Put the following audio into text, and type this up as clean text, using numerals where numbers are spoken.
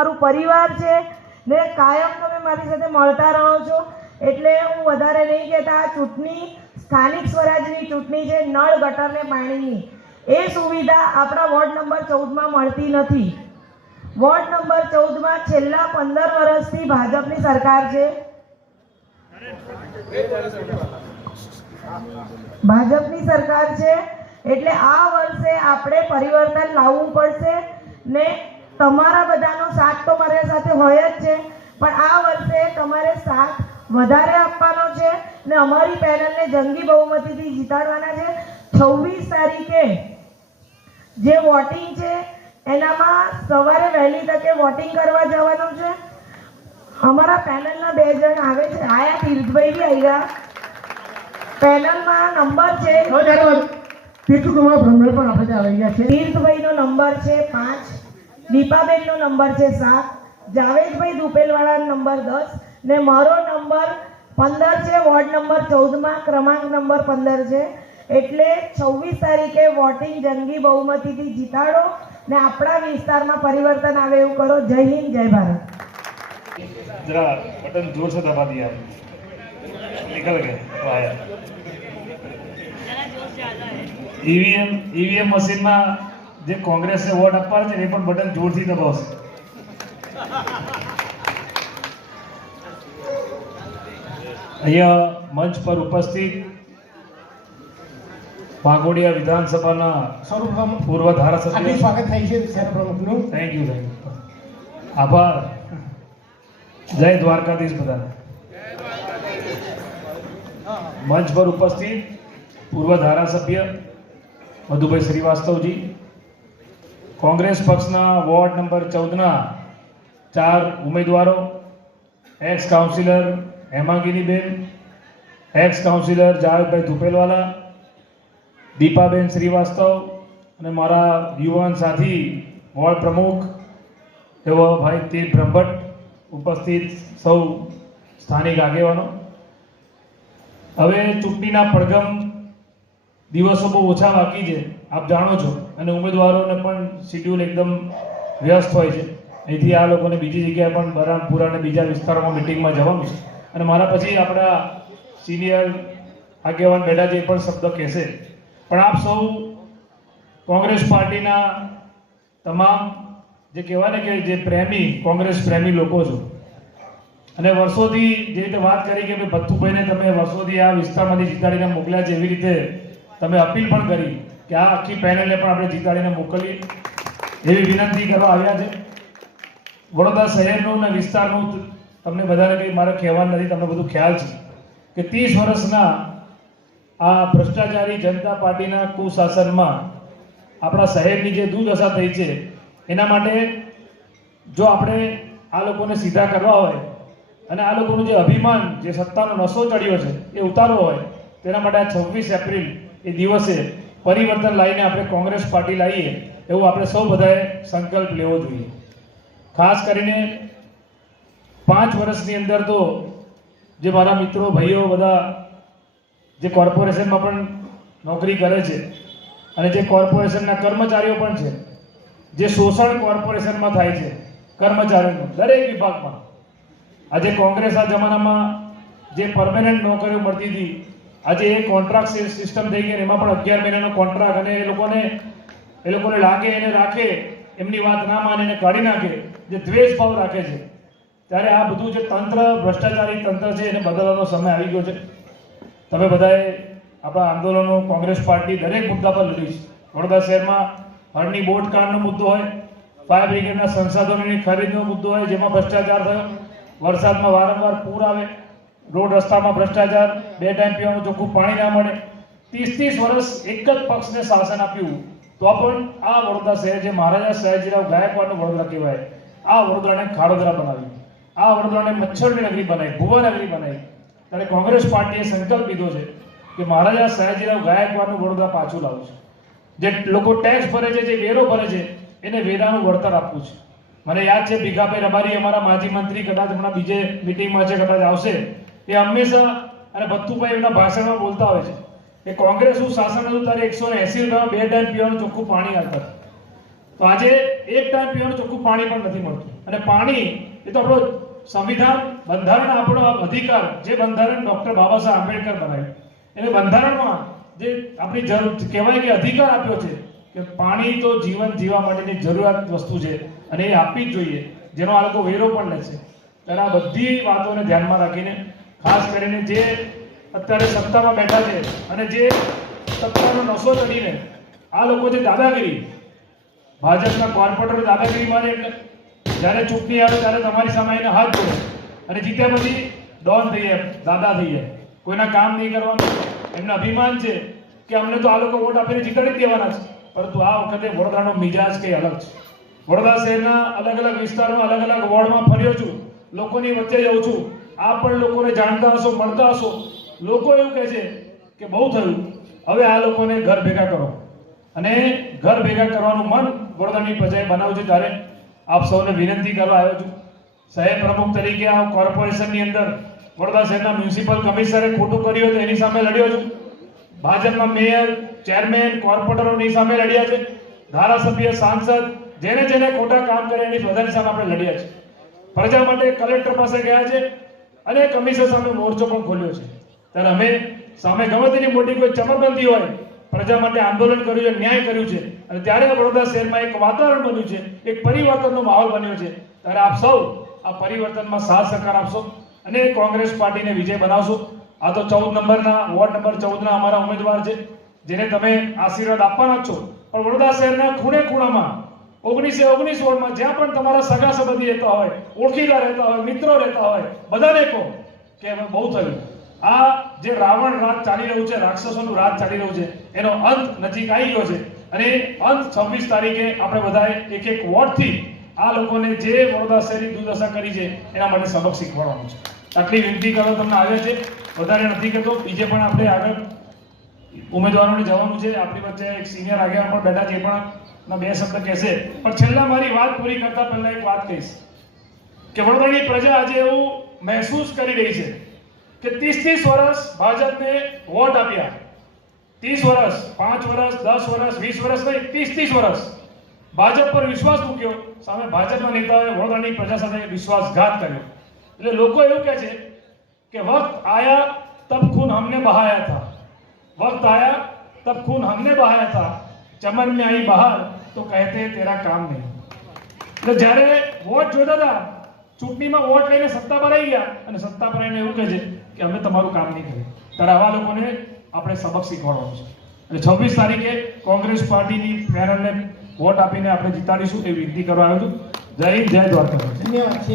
તમારું પરિવાર છે ને કાયમ તમે મારી સાથે મળતા રહો છો, એટલે હું વધારે નહીં કહેતા. આ ચૂંટણી સ્થાનિક સ્વરાજની ચૂંટણી છે, નળ ગટરને પાણીની. એ સુવિધા આપણા વોર્ડ નંબર 14માં મળતી નથી. વોર્ડ નંબર 14માં છેલ્લા 15 વર્ષથી ભાજપની સરકાર છે. ભાજપની સરકાર છે, એટલે આ વર્ષે આપણે પરિવર્તન લાવવું પડશે ને તમારા બધાનો સાથ તો મારી સાથે હોય જ છે, પણ આ વર્ષે તમારે સાથ વધારે આપવાનો છે ને અમારી પેનલને જંગી બહુમતીથી જીતાડવાના છે. 26 તારીખે જે વોટિંગ છે એનામાં સવારે વહેલી તકે વોટિંગ કરવા જવાનું છે. અમારા પેનલના 2 જણ આવે છે, આયા તીર્થભાઈ બી આવ્યા. પેનલમાં નંબર છે તીર્થભાઈનો નંબર છે 5, દીપાબેનનો નંબર છે 7, જાવેદભાઈ દુપેલવાળાનો નંબર 10 ને મારો નંબર 15 છે. વોર્ડ નંબર 14માં ક્રમાંક નંબર 15 છે. એટલે 26 તારીખે વોટિંગ જંગી બહુમતીથી જીતાડો ને આપણા વિસ્તારમાં પરિવર્તન આવે એવું કરો. જય હિન્દ, જય ભારત. जरा बटन जोर से दबा दिया, निकल गए तो आया. ईवीएम मशीन में जो कांग्रेस से वोट अपवा है पण बटन जोर थी दबावशे. अहिया मंच पर उपस्थित वाघोडिया विधानसभा पूर्व धारासभ्य स्वागत થાય છે શહેર પ્રમુખનું. थैंक यू आभार. जय द्वारकाधीश बधा. मंच पर उपस्थित पूर्व धारासभ्य मधुभाई श्रीवास्तव जी, कांग्रेस पक्षना वोर्ड नंबर 14 4 उम्मीदवारों, ex councillor Hemanginiben, ex councillor Javedbhai Dhupelwala, Dipaben Shrivastava અને મારા યુવાન સાથી વોર્ડ પ્રમુખ એવા ભાઈ તીર બ્રહ્મભટ્ટ, ઉપસ્થિત સૌ સ્થાનિક આગેવાનો. હવે ચૂંટણીના પડઘમ દિવસો બહુ ઓછા બાકી છે, આપ જાણો છો, અને ઉમેદવારોને પણ શિડ્યુલ એકદમ વ્યસ્ત હોય છે. અહીંથી આ લોકોને બીજી જગ્યાએ પણ બરામપુરા અને બીજા વિસ્તારોમાં મિટિંગમાં જવાનું છે, અને મારા પછી આપણા સિનિયર આગેવાન બેઠા જે પણ શબ્દ કહેશે. પણ આપ સૌ કોંગ્રેસ પાર્ટીના તમામ જે કહેવાય ને કે જે પ્રેમી કોંગ્રેસ પ્રેમી લોકો છો, અને વર્ષોથી જે રીતે વાત કરી કે ભાઈ ભથ્થુભાઈને તમે વર્ષોથી આ વિસ્તારમાંથી જીતાડીને મોકલ્યા છે, એવી રીતે તમે અપીલ પણ કરી કે આ આખી પેનલને પણ આપણે જીતાડીને મોકલીએ એવી વિનંતી કરવા આવ્યા છે. વડોદરા શહેરનું અને વિસ્તારનું તમને બધાને કંઈ મારે કહેવાનું નથી, તમને બધું ખ્યાલ છે કે 30 વર્ષના આ ભ્રષ્ટાચારી જનતા પાર્ટીના કુશાસનમાં આપણા શહેરની જે દુર્દશા થઈ છે, એના માટે જો આપણે આ લોકોને સીધા કરવા હોય અને આ લોકોનું જે અભિમાન, જે સત્તાનો નશો ચડ્યો છે એ ઉતારવો હોય, તેના માટે આ 26 એપ્રિલ એ દિવસે પરિવર્તન લાવીને આપણે કોંગ્રેસ પાર્ટી લાવીએ એવું આપણે સૌ બધાએ સંકલ્પ લેવો જોઈએ. ખાસ કરીને 5 વર્ષની અંદર તો જે મારા મિત્રો ભાઈઓ બધા જે કોર્પોરેશનમાં પણ નોકરી કરે છે અને જે કોર્પોરેશનના કર્મચારીઓ પણ છે, જે શોષણ કોર્પોરેશનમાં થાય છે કર્મચારીઓનું દરેક વિભાગમાં, આજે કોંગ્રેસના જમાનામાં જે પરમેનન્ટ નોકરીઓ મળતી હતી, આજે એ કોન્ટ્રાક્ટ સિસ્ટમ થઈ ગઈ, એમાં પણ 11 મહિનાનો કોન્ટ્રાક્ટ, અને એ લોકોને લાગે એને રાખે, એમની વાત ના માને એને કાઢી નાખે, જે દ્વેષ ભાવ રાખે છે. ત્યારે આ બધું જે તંત્ર, ભ્રષ્ટાચારી તંત્ર છે, એને બદલવાનો સમય આવી ગયો છે. તમે બધાએ આપણા આંદોલનો કોંગ્રેસ પાર્ટી દરેક મુદ્દા પર લડી છે. વડોદરા શહેરમાં હળની બોટ કાંડનો મુદ્દો હોય, ફાયર બ્રિગેડના સંસાધનોની ખરીદનો મુદ્દો હોય, જેમાં ભ્રષ્ટાચાર થયો, વરસાદમાં વારંવાર પૂર આવે, રોડ રસ્તામાં ભ્રષ્ટાચાર, 2 ટાઈમ પીવાનું ચોખ્ખું પાણી ના મળે. 30 વર્ષ એક જ પક્ષને શાસન આપ્યું, તો પણ આ વડોદરા શહેર જે મહારાજા સયાજીરાવ ગાયકવાડનું વડોદરા કહેવાય, આ વડોદરાને ખાડોદરા બનાવી, આ વડોદરાને મચ્છરની નગરી બનાવી, ભુવા નગરી બનાવી. ત્યારે કોંગ્રેસ પાર્ટીએ સંકલ્પ લીધો છે કે મહારાજા સયાજીરાવ ગાયકવાડનું વડોદરા પાછું લાવવું છે. જે લોકો ટેક્સ ભરે છે, જે વેરો ભરે છે, એને વેરાનું વળતર આપવું છે. મને યાદ છે ભીખાભાઈ રબારી, અમારા માજી મંત્રી, કદાચ હમણાં બીજે મિટિંગમાં છે, કદાચ આવશે, એ હંમેશા અને ભથ્થુભાઈ એમના ભાષણમાં બોલતા હોય છે કે કોંગ્રેસનું શાસન હતું ત્યારે 180 રૂપિયામાં 2 ટાઈમ પીવાનું ચોખ્ખું પાણી આપતા. તો આજે 1 ટાઈમ પીવાનું ચોખ્ખું પાણી પણ નથી મળતું. અને પાણી એ તો આપણો સંવિધાન બંધારણ આપણો અધિકાર, જે બંધારણ ડોક્ટર બાબા સાહેબ આંબેડકર બનાવ્યું એને બંધારણમાં જે આપણી જરૂર કહેવાય કે અધિકાર આપ્યો છે કે પાણી તો જીવન જીવવા માટેની જરૂરિયાત વસ્તુ છે અને એ આપવી જ જોઈએ, જેનો આ લોકો વેરો પણ લે છે. ત્યારે આ બધી વાતોને ધ્યાનમાં રાખીને ખાસ કરીને જે અત્યારે સત્તામાં બેઠા છે અને જે સત્તાનો નશો ચડીને આ લોકો જે દાદાગીરી, ભાજપના કોર્પોરેટર દાદાગીરી મારે એટલે જ્યારે ચૂંટણી આવે ત્યારે તમારી સામે આવીને હાથ જોડે અને જીત્યા પછી ડોન થઈ જાય, દાદા થઈ જાય, કોઈના કામ નહીં કરવાનું. એમનું અભિમાન છે કે અમને તો આ લોકો વોટ આપીને જીતાડી જ દેવાના છે. પરંતુ આ વખતે વડોદરાનો મિજાજ કંઈ અલગ છે. વડોદરા શહેરના અલગ અલગ વિસ્તારમાં અલગ અલગ વોર્ડમાં ફર્યો છું, લોકોની વચ્ચે જાઉં છું. આપ પણ લોકોને જાણતા હશો, મળતા હશો. લોકો એવું કહે છે કે બહુ થયું, હવે આ લોકોને ઘર ભેગા કરો અને ઘર ભેગા કરવાનું મન વડોદરાની પ્રજાએ બનાવ્યું છે. ત્યારે આપ સૌને વિનંતી કરવા આવ્યો છું. શહેર પ્રમુખ તરીકે આ કોર્પોરેશનની અંદર વડોદરા શહેરના મ્યુનિસિપલ કમિશનરે ખોટું કર્યું તો એની સામે લડ્યો છું. ભાજપના મેયર, ચેરમેન, કોર્પોરેટરોની સામે લડ્યા છે. ધારાસભ્ય, સાંસદ જેને જેને ખોટા કામ કરે એની બધાની સામે આપણે લડ્યા છે. પ્રજા માટે કલેક્ટર પાસે ગયા છે અને કમિશનર સામે મોરચો પણ ખોલ્યો છે. ત્યારે અમે સામે ગમે તેની મોટી કોઈ ચમરબંધી હોય, પ્રજા માટે આંદોલન કર્યું છે, ન્યાય કર્યું છે અને ત્યારે વડોદરા શહેરમાં એક વાતાવરણ બન્યું છે, એક પરિવર્તનનો માહોલ બન્યો છે. ત્યારે આપ સૌ આ પરિવર્તનમાં સાથ સહકાર આપશો અને કોંગ્રેસ પાર્ટીને વિજય બનાવશો. આ તો 14 નંબરના વોર્ડ નંબર 14ના અમારા ઉમેદવાર છે, જેને તમે આશીર્વાદ આપવાના જ છો. પણ વડોદરા શહેરના ખૂણે ખૂણામાં 19 વોર્ડમાં જ્યાં પણ તમારા સગા સંબંધી રહેતા હોય, ઓળખીદાર રહેતા હોય, મિત્રો રહેતા હોય, બધાને કહો કે હવે બહુ થયું. આ જે રાવણ રાજ ચાલી રહ્યું છે, રાક્ષસોનું રાજ ચાલી રહ્યું છે, એનો અંત નજીક આવી ગયો છે અને અંત 26 તારીખે આપણે બધાએ એક એક વોટથી આ લોકોને જે વડોદરા શહેરની દુર્દશા કરી છે એના માટે સબક શીખવાડવાનું છે. આટલી વિનંતી કરવા તમને આવ્યા છે, વધારે નથી કહેતો. બીજે પણ આપણે આગળ ઉમેદવારોને જવાનું છે. આપણી વચ્ચે એક સિનિયર આગેવાન પણ બેઠા છે, એ પણ બે શબ્દ કહેશે. પણ છેલ્લા મારી વાત પૂરી કરતા પહેલા એક વાત કહીશ કે વડોદરાની પ્રજા આજે એવું મહેસૂસ કરી રહી છે કે 30 વર્ષ ભાજપને વોટ આપ્યા, 30 વર્ષ, 5 વર્ષ, 10 વર્ષ, 20 વર્ષ નહીં, 30 વર્ષ ભાજપ પર વિશ્વાસ મૂક્યો. સામે ભાજપના નેતાઓએ વડોદરાની પ્રજા સાથે વિશ્વાસઘાત કર્યો. એટલે લોકો એવું કહે છે કે વક્ત આયા તબ ખૂન હમને બહાયા था, वक्त आया तब खून हमने बहाया था, चमन में आई बहार तो कहते तेरा काम नहीं. એટલે જ્યારે વોટ જોતા હતા, ચૂંટણીમાં વોટ લઈને સત્તા પર આવી ગયા અને સત્તા પર આવીને એવું કહે છે કે અમે તમારું કામ નહીં કરીએ. ત્યારે આવા લોકોને આપણે સબક શીખવાડવાનું છે અને 26 તારીખે કોંગ્રેસ પાર્ટીની પેનલને વોટ આપીને આપણે જીતાડીશું એ વિનંતી કરવા આવ્યો છું. જય હિન્દ, જય દ્વારકા. ધન્યવાદ.